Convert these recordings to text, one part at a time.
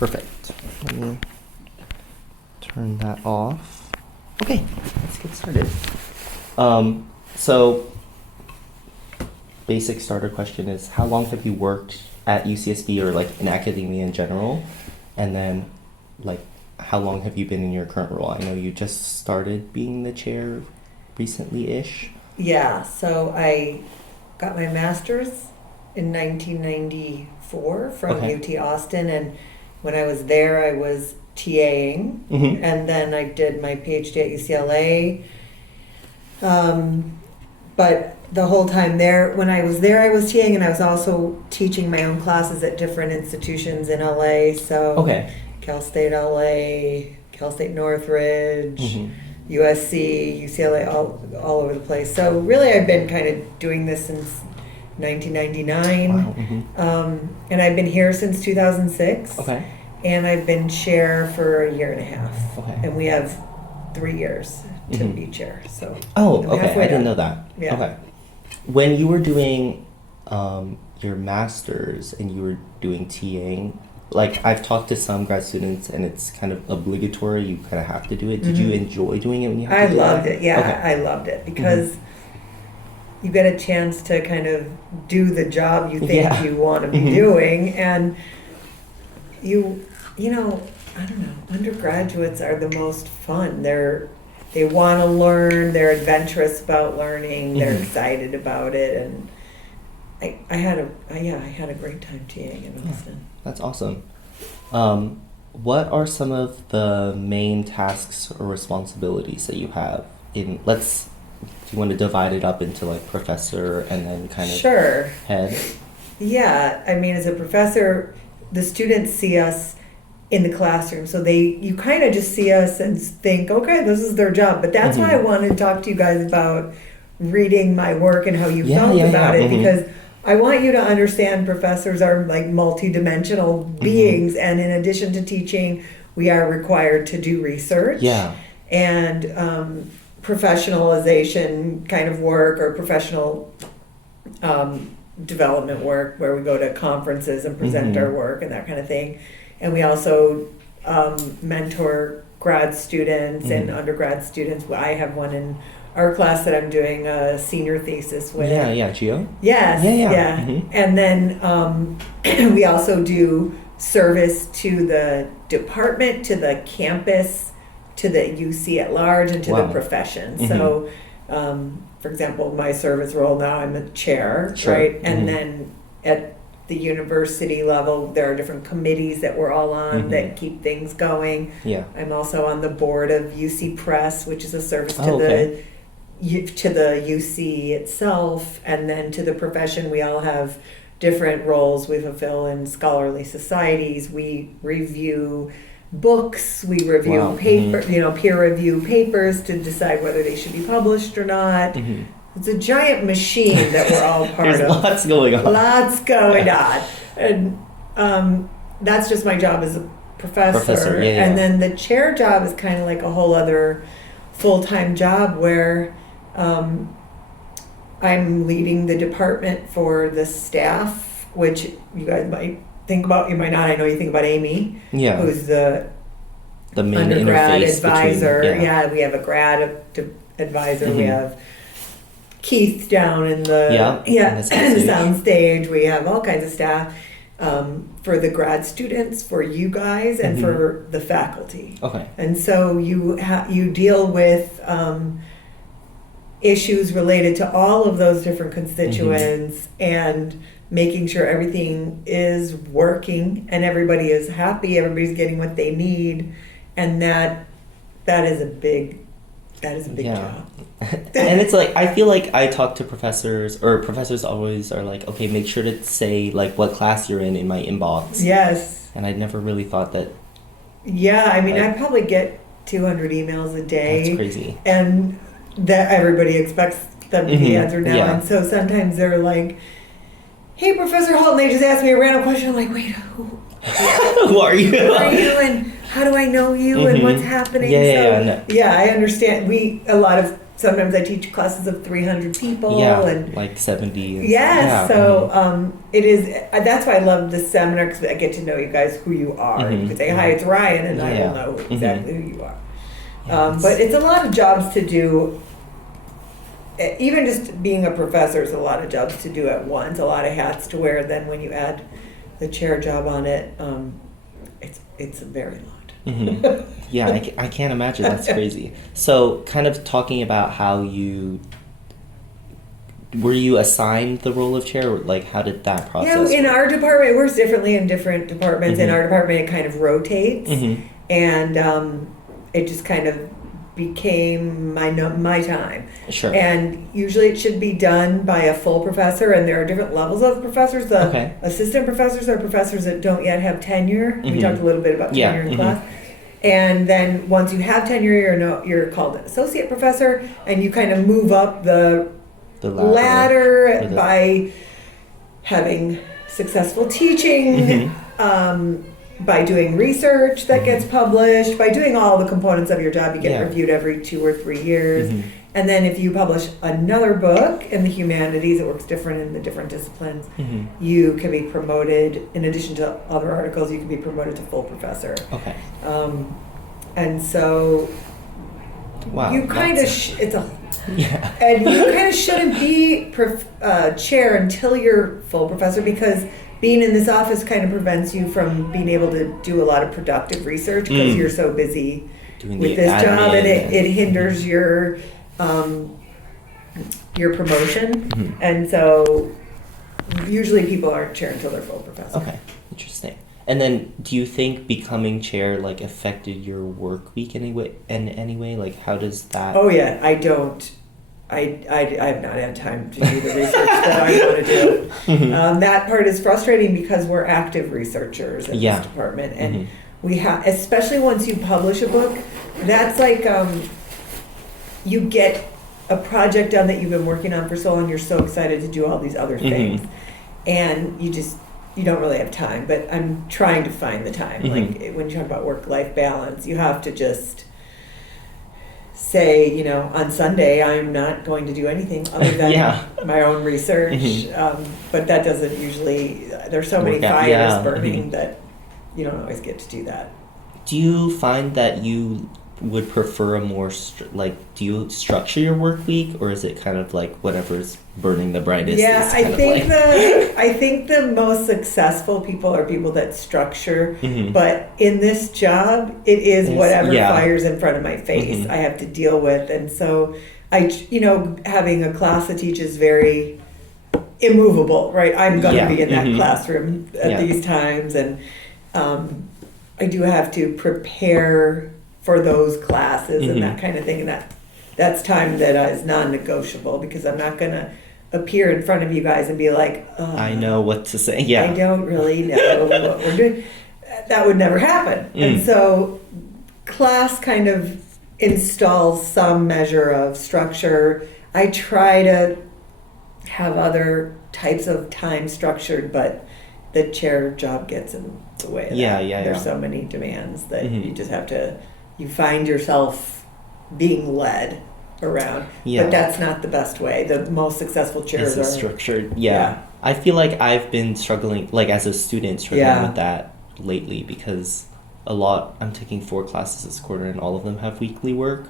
Perfect. Let me turn that off. Okay, let's get started. So, basic starter question is, how long have you worked at UCSB or like in academia in general? And then, like, how long have you been in your current role? I know you just started being the chair recently-ish. Yeah, so I got my master's in 1994 from Okay. UT Austin, and when I was there, I was TAing, Mm-hmm. and then I did my PhD at UCLA. But the whole time there, when I was there, I was TAing, and I was also teaching my own classes at different institutions in LA. So Okay. Cal State LA, Cal State Northridge. Mm-hmm. USC, UCLA, all over the place. So really, I've been kind of doing this since 1999, Wow. Mm-hmm. and I've been here since 2006. Okay. And I've been chair for a year and a half. Okay. And we have 3 years to Mhm. be chair. So Oh, I'm okay. halfway I didn't done. know that. Yeah. Okay. When you were doing your master's and you were doing TAing, like I've talked to some grad students and it's kind of obligatory. You kind of have to do it. Did you Mhm. enjoy doing it when you had I to do loved that? it. Yeah, Okay. I loved it because you get a chance to kind of do the job you think Yeah. you want to be Mhm. doing, and you know, I don't know, undergraduates are the most fun. They want to learn, they're adventurous about learning, they're Mhm. excited about it, and I had a great time TAing in Yeah. Austin. That's awesome. What are some of the main tasks or responsibilities that you have in, do you want to divide it up into like professor and then kind of Sure. head? Yeah, I mean, as a professor, the students see us in the classroom, so you kind of just see us and think, okay, this is their job. But that's why I Mhm. wanted to talk to you guys about reading my work and how you Yeah, felt yeah, about yeah. it, Mhm. because I want you to understand professors are like multi-dimensional beings, and in addition to teaching, we are required to do research. Yeah. And professionalization kind of work, or professional development work, where we go to conferences and present Mhm. our work and that kind of thing. And we also mentor grad students and Mhm. undergrad students. I have one in our class that I'm doing a senior thesis with. Yeah, Geo? Yes, Yeah. Mhm. And then we also do service to the department, to the campus, to the UC at large, and to Wow. the profession. Mhm. So, for example, my service role now, I'm a chair, Sure. right? And Mhm. then at the university level, there are different committees that we're all on Mhm. that keep things going. Yeah. I'm also on the board of UC Press, which is a service to Oh, okay. the UC itself, and then to the profession. We all have different roles we fulfill in scholarly societies. We review books, we review Wow. paper, peer review papers to decide whether they should be published or not. Mhm. It's a giant machine that we're all part There's of. lots going on. Lots going on. And that's just my job as a professor. Yeah. And then the chair job is kind of like a whole other full-time job where I'm leading the department for the staff, which you guys might think about, you might not. I know you think about Amy, Yeah. who's the The main undergrad interface advisor. between, Yeah, we have a grad advisor. We Mhm. have Keith down in the Yeah, in the the sound sound stage. We have all kinds of staff for the grad students, for you guys, and Mhm. for the faculty. Okay. And so you deal with issues related to all of those different constituents, and making sure everything is working and everybody is happy, everybody's getting what they need, and that is a big Yeah. job. And it's like, I feel like I talk to professors, or professors always are like, okay, make sure to say like what class you're in my inbox. Yes. And I never really thought that. Yeah, I mean, Like- I probably get 200 emails a day. That's crazy. And that everybody expects them to be Mhm, answered now. yeah. And so sometimes they're like, hey, Professor Holt, and they just asked me a random question. I'm like, wait, who Who are you? are you? And how do I know you and what's happening? No. Yeah, I understand. Sometimes I teach classes of 300 people. Yeah, and like 70. And, yes, so it is. That's why I love this seminar, because I get to know you guys, who you are. You could say, hi, it's Ryan, and I will know exactly who you are. But it's a lot of jobs to do. Even just being a professor is a lot of jobs to do at once, a lot of hats to wear. Then when you add the chair job on it, it's a very lot. Yeah, I can't imagine. That's crazy. So, kind of talking about how were you assigned the role of chair? Or, like, how did that process in work? our department, it works differently in different departments. In our department, it kind of rotates, and it just kind of became my time. Sure. And usually it should be done by a full professor, and there are different levels of professors. The assistant professors are professors that don't yet have tenure. We talked a little bit about tenure in class. And then once you have tenure, you're called an associate professor, and you kind of move up the ladder by having successful teaching, by doing research that gets published, by doing all the components of your job. You get reviewed every 2 or 3 years. And then if you publish another book in the humanities, it works different in the different disciplines, you can be promoted, in addition to other articles, you can be promoted to full professor. Okay. And so you kind of, yeah. and you kind of shouldn't be chair until you're full professor, because being in this office kind of prevents you from being able to do a lot of productive research, because you're so busy with this job, and it hinders your promotion. And so usually people aren't chair until they're full professor. Okay, interesting. And then, do you think becoming chair like affected your work week in any way? Like, how does that? Oh yeah, I don't. I have not had time to do the research that I want to do. That part is frustrating, because we're active researchers in this department, and we have, especially once you publish a book, that's like you get a project done that you've been working on for so long. You're so excited to do all these other things, and you don't really have time. But I'm trying to find the time. Like when you talk about work-life balance, you have to just say, on Sunday, I'm not going to do anything other than my own research. But that doesn't usually, there's so many fires burning that you don't always get to do that. Do you find that you would prefer a more, do you structure your work week, or is it kind of like whatever's burning the brightest? Yeah, I think the most successful people are people that structure, but in this job, it is whatever fires in front of my face I have to deal with. And so having a class that teaches very immovable, right? I'm going to be in that classroom at these times, and I do have to prepare for those classes and that kind of thing, and that's time that is non-negotiable, because I'm not going to appear in front of you guys and be like, I know what to say. Yeah, I don't really know what we're doing. That would never happen. And so class kind of installs some measure of structure. I try to have other types of time structured, but the chair job gets in the way of that. There's so many demands that you just have to, you find yourself being led around. But that's not the best way. The most successful chairs are structured. I feel like I've been struggling, like as a student, struggling with that lately, because I'm taking 4 classes this quarter, and all of them have weekly work.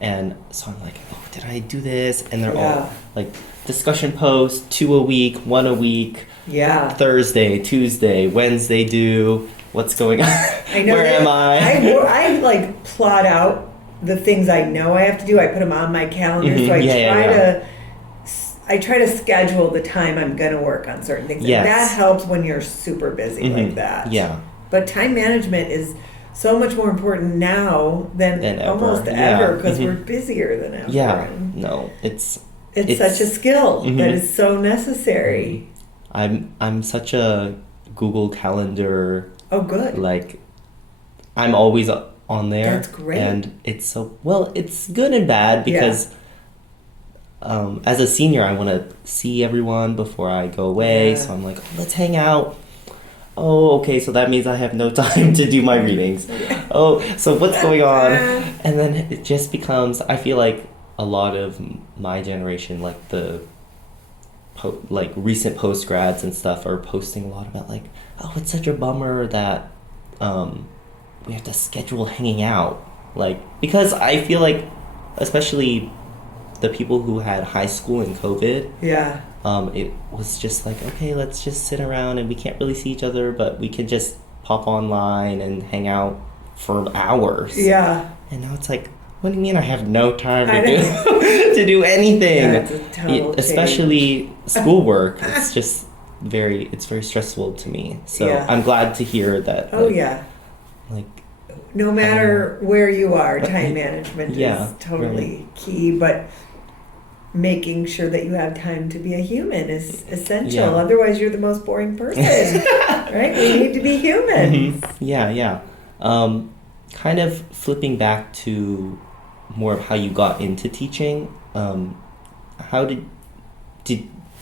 And so I'm like, did I do this? And they're all like discussion posts, 2 a week, 1 a week. Thursday, Tuesday, Wednesday due. What's going on? I know. Where am I? I like plot out the things I know I have to do. I put them on my calendar, so I try to schedule the time I'm going to work on certain things. And that helps when you're super busy like that. But time management is so much more important now than almost ever, because we're busier than ever. No, it's such a skill that is so necessary. I'm such a Google Calendar. Oh, good. Like, I'm always on there. That's great. And it's it's good and bad, because as a senior, I want to see everyone before I go away. So I'm like, let's hang out. Oh, okay, so that means I have no time to do my readings. oh, so what's going on? And then it just becomes, I feel like a lot of my generation, like the like recent post grads and stuff, are posting a lot about like, oh, it's such a bummer that we have to schedule hanging out. Like, because I feel like, especially the people who had high school in COVID, Yeah. it was just like, okay, let's just sit around and we can't really see each other, but we can just pop online and hang out for hours. Yeah. And now it's like, what do you mean I have no time I to do to do anything? Yeah, it's a total Especially schoolwork. It's just it's very stressful to me. So Yeah. I'm glad to hear that. Oh like, yeah. Like, No matter where you are, time management Yeah, is totally right. key, but making sure that you have time to be a human is essential. Yeah. Otherwise, you're the most boring person, right? We need to be human. Yeah, yeah. Kind of flipping back to more of how you got into teaching. How did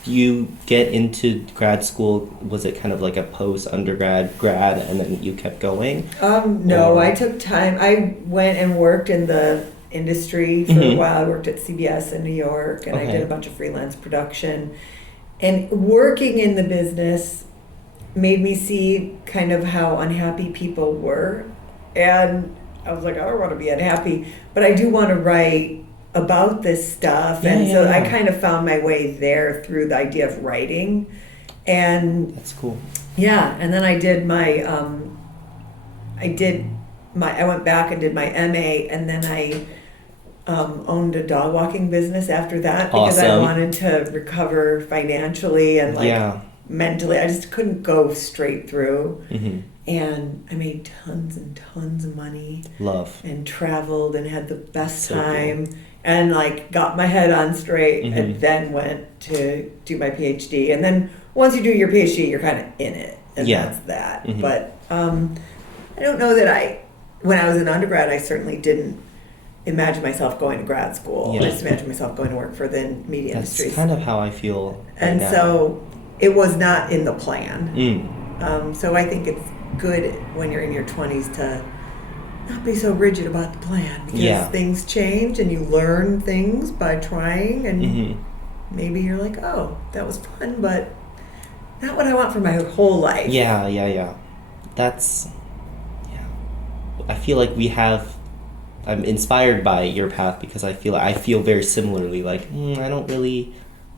you get into grad school? Was it kind of like a post undergrad grad, and then you kept going? No, Or- I took time. I went and worked in the industry for a Mhm. while. I worked at CBS in New York, and I Okay. did a bunch of freelance production. And working in the business made me see kind of how unhappy people were. And I was like, I don't want to be unhappy, but I do want to write about this stuff. Yeah, and yeah, so yeah. I kind of found my way there through the idea of writing. And That's cool. yeah, and then I did I went back and did my MA, and then I owned a dog walking business after that because I Awesome. wanted to recover financially and like Yeah. mentally. I just couldn't go straight through. Hmm. And I made tons and tons of money Love. and traveled and had the best So cool. time and like got my head on straight Mhm. and then went to do my PhD. And then once you do your PhD, you're kind of in it. And Yeah. that's that. Mhm. But I don't know that when I was an undergrad, I certainly didn't imagine myself going to grad school. Yeah. I just imagined myself going to work for the media That's industries. kind of how I feel. Right And now. so it was not in the plan. Mm. So I think it's good when you're in your 20s to not be so rigid about the plan because Yeah. things change and you learn things by trying and Hmm. maybe you're like, oh, that was fun, but not what I want for my whole life. Yeah, yeah, yeah. That's, yeah. I feel like I'm inspired by your path because I feel very similarly. Like, I don't really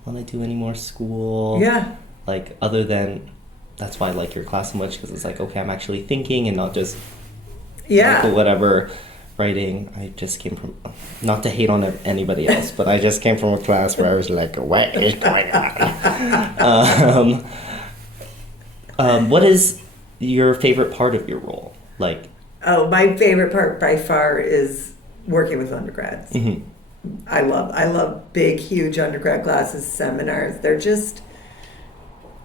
want to do any more school. Yeah. Like, other than, that's why I like your class so much because it's like, okay, I'm actually thinking and not just Yeah. like, whatever writing. I just came from, not to hate on anybody else, but I just came from a class where I was like, what is going on? What is your favorite part of your role? Like, Oh, my favorite part by far is working with undergrads. mhm. I love big, huge undergrad classes, seminars. They're just,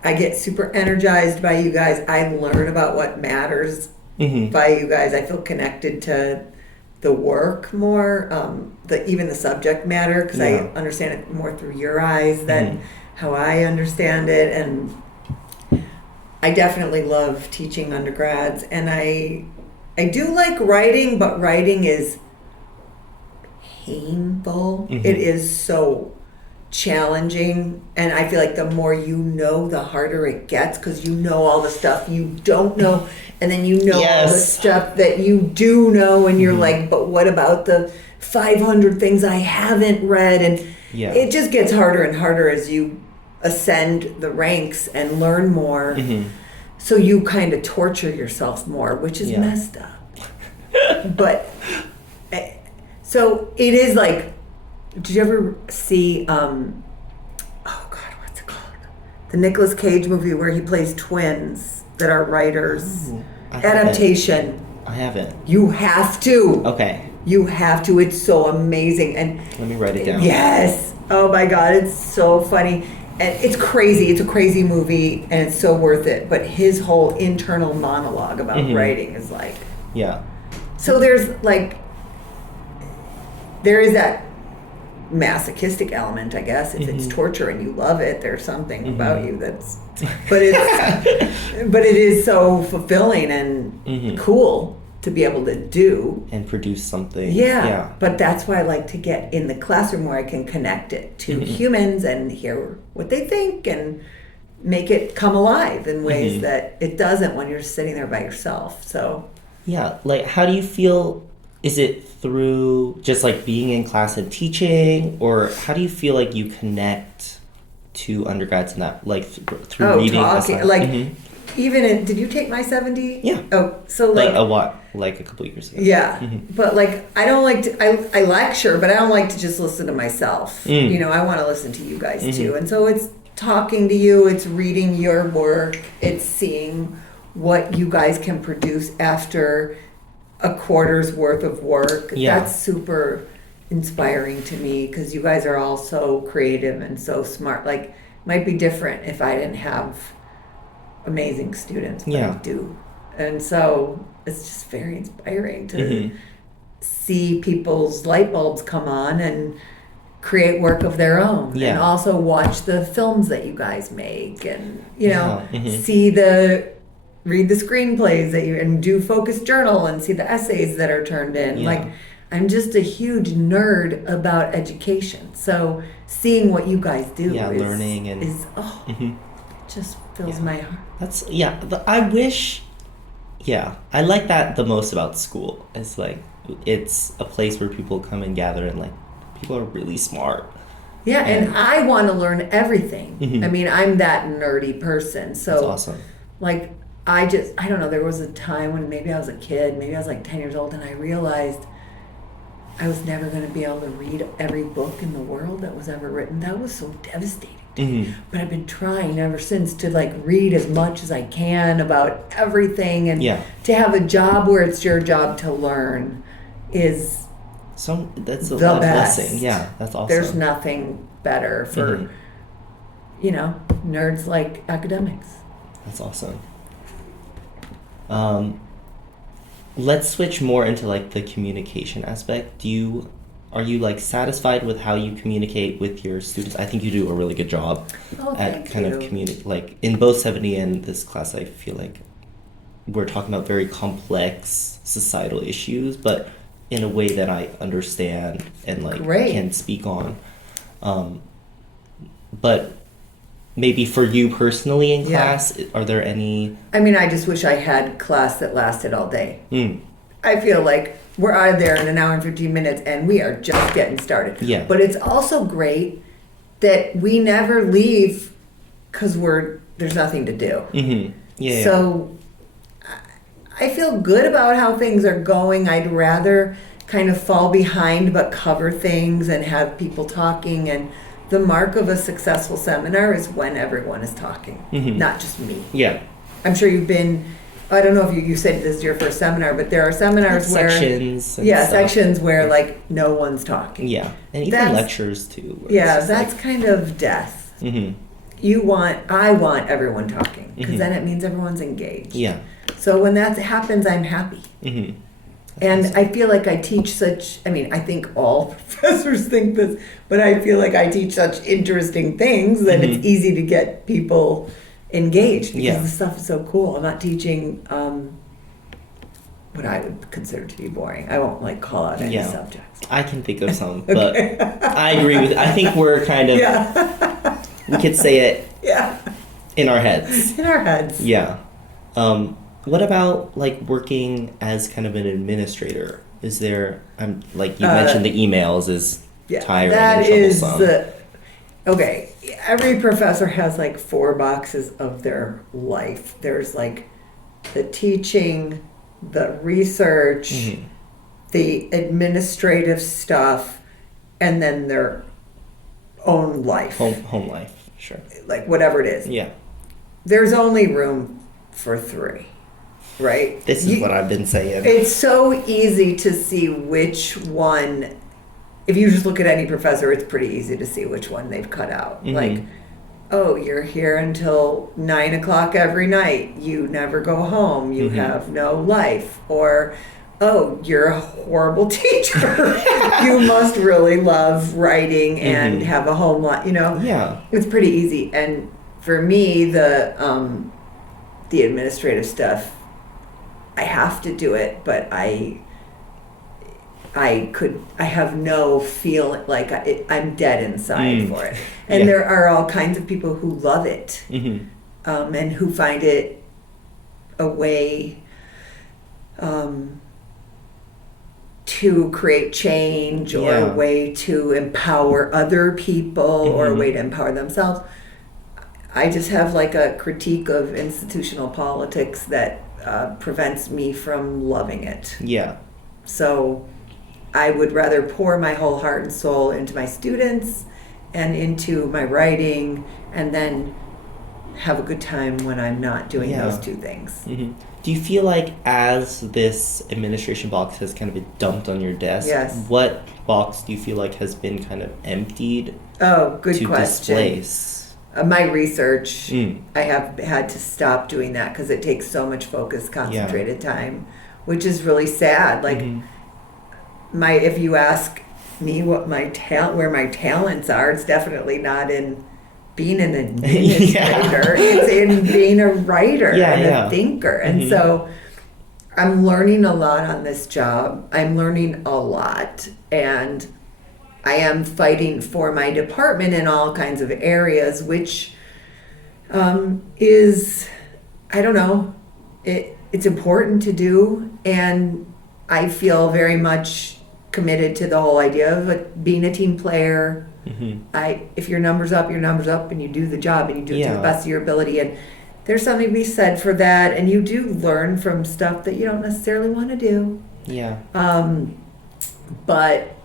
I get super energized by you guys. I learn about what matters Mhm. by you guys. I feel connected to the work more, even the subject matter, because Yeah. I understand it more through your eyes than Mhm. how I understand it. And I definitely love teaching undergrads, and I do like writing, but writing is painful. Mhm. It is so challenging, and I feel like the more you know, the harder it gets because you know all the stuff you don't know, and then you know all the Yes. stuff that you do know, and you're Mhm. like, but what about the 500 things I haven't read? And Yeah. it just gets harder and harder as you ascend the ranks and learn more. Mhm. So you kind of torture yourself more, which is Yeah. messed up. But so it is like, did you ever see oh God, what's it called? The Nicolas Cage movie where he plays twins that are writers. Ooh, I haven't. Adaptation. I haven't. You have to. Okay. You have to. It's so amazing. And Let me write it down. yes. Oh my God, it's so funny. And it's crazy. It's a crazy movie and it's so worth it. But his whole internal monologue about Mhm. writing is like, Yeah. so there is that masochistic element, I guess. If it's Mhm. torture and you love it, there's something Mhm. about you but it is so fulfilling and Mhm. cool. to be able to do. And produce something. Yeah, but that's why I like to get in the classroom where I can connect it to humans and hear what they think and make it come alive in ways that it doesn't when you're sitting there by yourself. So Yeah, like how do you feel? Is it through just like being in class and teaching, or how do you feel like you connect to undergrads in that, like through reading? Talking like even in, did you take my 70? Yeah. Oh, so like a what? Like a couple years ago. Yeah, but like I don't like to. I lecture, but I don't like to just listen to myself. You know, I want to listen to you guys too, and so it's talking to you, it's reading your work, it's seeing what you guys can produce after a quarter's worth of work. Yeah. That's super inspiring to me because you guys are all so creative and so smart. Like, it might be different if I didn't have amazing students, but I do. And so it's just very inspiring to see people's light bulbs come on and create work of their own. Yeah. And also watch the films that you guys make and, you know, read the screenplays that you, and do focus journal and see the essays that are turned in. Yeah. Like, I'm just a huge nerd about education. So seeing what you guys do learning and it just fills my heart. That's I wish. Yeah, I like that the most about school. It's like it's a place where people come and gather, and like people are really smart. Yeah, and I want to learn everything. I mean, I'm that nerdy person. So that's awesome. Like, I don't know, there was a time when maybe I was a kid, maybe I was like 10 years old, and I realized I was never going to be able to read every book in the world that was ever written. That was so devastating to me. But I've been trying ever since to like read as much as I can about everything, and to have a job where it's your job to learn is that's a the lot of best. blessing. Yeah, that's awesome. There's nothing better for you know, nerds like academics. That's awesome. Let's switch more into like the communication aspect. Are you like satisfied with how you communicate with your students? I think you do a really good job at kind of communicate. Like in both 70 and this class, I feel like we're talking about very complex societal issues, but in a way that I understand and like can speak on. But maybe for you personally in class, are there any... I mean, I just wish I had class that lasted all day. I feel like we're out of there in an hour and 15 minutes and we are just getting started. Yeah. But it's also great that we never leave because there's nothing to do. So I feel good about how things are going. I'd rather kind of fall behind but cover things and have people talking. And the mark of a successful seminar is when everyone is talking, not just me. Yeah. I'm sure you've been, I don't know if you said this is your first seminar, but there are seminars where... Sections and stuff. Sections where like no one's talking. Yeah, and even lectures too. Yeah, that's like, kind of death. I want everyone talking because then it means everyone's engaged. Yeah. So when that happens, I'm happy. And I feel like I teach I think all professors think this, but I feel like I teach such interesting things that it's easy to get people engaged because the stuff is so cool. I'm not teaching what I would consider to be boring. I won't like call out any subjects. I can think of some, but I agree with. I think we're kind of we could say it in our heads. In our heads. Yeah. What about like working as kind of an administrator? Is there like you mentioned the emails is tiring and troublesome. Okay, every professor has like 4 boxes of their life. There's like the teaching, the research, the administrative stuff, and then their own life. Home life, sure. Like whatever it is. Yeah. There's only room for 3, right? This is what I've been saying. It's so easy to see which one. If you just look at any professor, it's pretty easy to see which one they've cut out. Like, oh, you're here until 9 o'clock every night. You never go home. You have no life. Or, oh, you're a horrible teacher. You must really love writing and have a home life. You know, it's pretty easy. And for me, the administrative stuff I have to do it, but I have no feeling like I'm dead inside for it. And Yeah. there are all kinds of people who love it, Mm-hmm. and who find it a way to create change, or Yeah. a way to empower other people, or a Mhm. way to empower themselves. I just have like a critique of institutional politics that prevents me from loving it. Yeah. So I would rather pour my whole heart and soul into my students and into my writing, and then have a good time when I'm not doing Yeah. those two things. Mm-hmm. Do you feel like as this administration box has kind of been dumped on your desk, Yes. what box do you feel like has been kind of emptied Oh, good to question. displace? My research, Mm. I have had to stop doing that because it takes so much focus, concentrated time, which is really sad. Like Mhm. if you ask me what where my talents are, it's definitely not in being an administrator. It's in being a writer and a thinker. And Mhm. so I'm learning a lot on this job. I'm learning a lot, and I am fighting for my department in all kinds of areas, which is, I don't know, it's important to do, and I feel very much committed to the whole idea of being a team player. Mhm. If your number's up, and you do the job, and you do it to Yeah. the best of your ability, and there's something to be said for that, and you do learn from stuff that you don't necessarily want to do. Yeah. But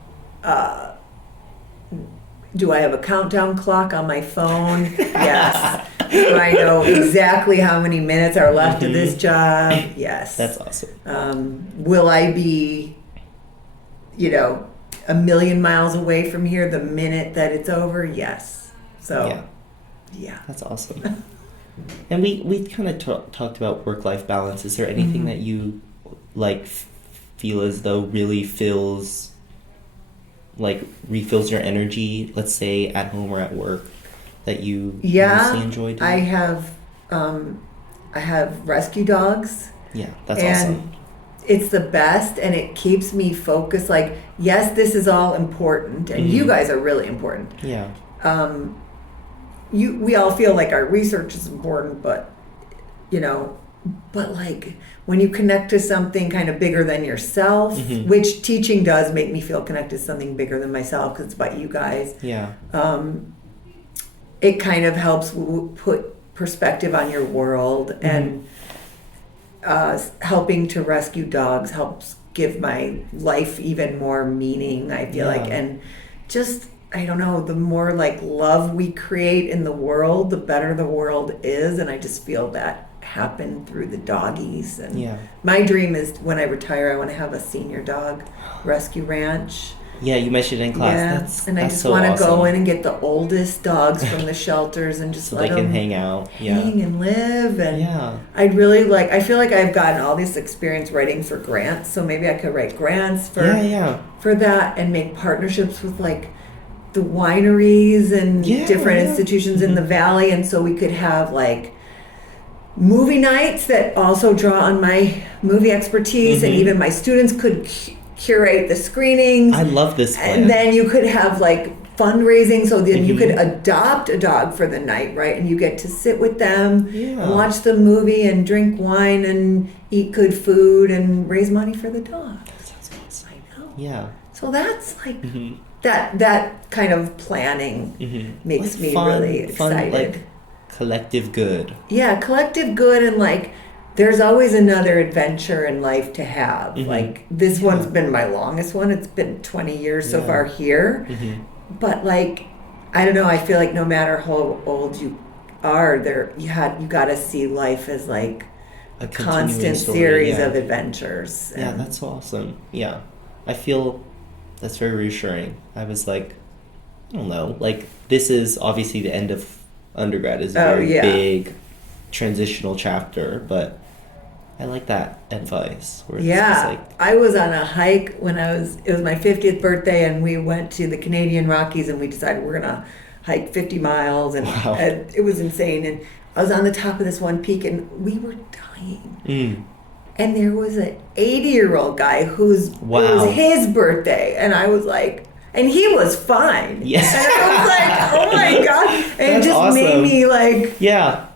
do I have a countdown clock on my phone? Yes. Do I know exactly how many minutes are left of this job? Yes. That's awesome. Will I be, a million miles away from here the minute that it's over? Yes. So, yeah. That's awesome. And we kind of talked about work-life balance. Is there anything that you like feel as though really refills your energy, let's say at home or at work, that you mostly enjoy doing? I have rescue dogs. Yeah, that's and awesome. It's the best, and it keeps me focused. Like, yes, this is all important, and you guys are really important. Yeah. We all feel like our research is important, but like when you connect to something kind of bigger than yourself, which teaching does make me feel connected to something bigger than myself because it's about you guys. Yeah. It kind of helps put perspective on your world, and helping to rescue dogs helps give my life even more meaning, I feel like. And just, I don't know, the more like love we create in the world, the better the world is. And I just feel that happen through the doggies. And my dream is when I retire, I want to have a senior dog rescue ranch. Yeah, you mentioned in class. And I just want to go in and get the oldest dogs from the shelters and just so let they can them hang out. hang and live. And Yeah. I'd really like, I feel like I've gotten all this experience writing for grants, so maybe I could write grants for that and make partnerships with like the wineries and different institutions in the valley, and so we could have like movie nights that also draw on my movie expertise, and even my students could curate the screenings. I love this plan. And then you could have like fundraising, so then you could adopt a dog for the night, right? And you get to sit with them and watch the movie and drink wine and eat good food and raise money for the dog. That sounds awesome. I know. Yeah. So that's like that kind of planning makes like me fun, really excited. Fun, like collective good. Yeah, collective good, and like there's always another adventure in life to have. Like this one's been my longest one. It's been 20 years so far here. But like, I don't know, I feel like no matter how old you are, you got to see life as like a constant series of adventures. Yeah, that's awesome. Yeah. I feel that's very reassuring. I was like, I don't know, like this is obviously the end of undergrad is a very big transitional chapter, but I like that advice. Where it's just like, I was on a hike when it was my 50th birthday, and we went to the Canadian Rockies, and we decided we're going to hike 50 miles, and it was insane. And I was on the top of this one peak, and we were dying. And there was an 80-year-old guy whose it Wow. was his birthday, and I was like, and he was fine. Yeah. And I was like, oh my god! And That's it just made awesome. me like, Yeah.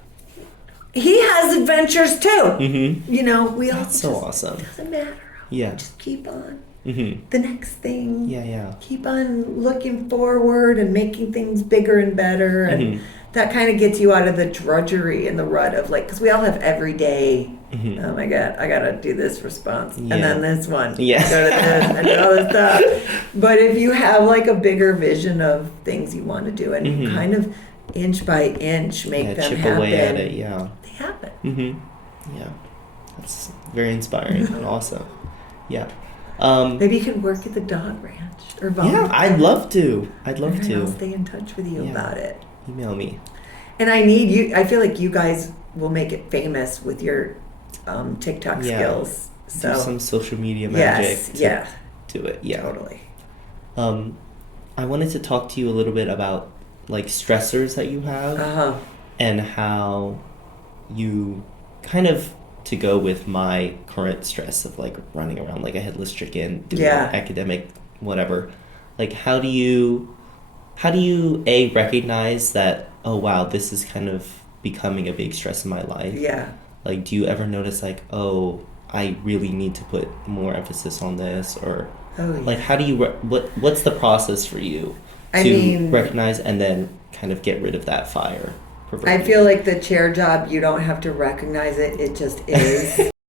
he has adventures too. Mm-hmm. You know, we all That's so just, awesome. doesn't matter. Yeah. Just keep on Mm-hmm. the next thing. Yeah, yeah. Keep on looking forward and making things bigger and better, and Mhm. that kind of gets you out of the drudgery and the rut of like, because we all have every day. Mhm. Oh my god, I gotta do this response Yeah. and then this one. Yeah. I gotta do this and do all this stuff. But if you have like a bigger vision of things you want to do and you Mhm. kind of inch by inch make Yeah, them chip happen, away at it, yeah. they happen. Mm-hmm. Yeah. That's very inspiring and awesome. Yeah. Maybe you can work at the dog ranch or Yeah, volunteer. I'd love to. I'd love And I'll to. stay in touch with you Yeah. about it. Email me. And I need you. I feel like you guys will make it famous with your TikTok Yeah. skills. So Do some social media magic yes, to yeah, do it. Yeah. totally. I wanted to talk to you a little bit about like stressors that you have Uh-huh. and how you kind of to go with my current stress of like running around like a headless chicken doing Yeah. academic whatever. Like how do you A, recognize that, oh wow, this is kind of becoming a big stress in my life? Yeah. Like, do you ever notice like, oh, I really need to put more emphasis on this? Or Oh, yeah. like, how do you, what's the process for you I to mean- recognize and then kind of get rid of that fire? I feel like the chair job, you don't have to recognize it. It just is.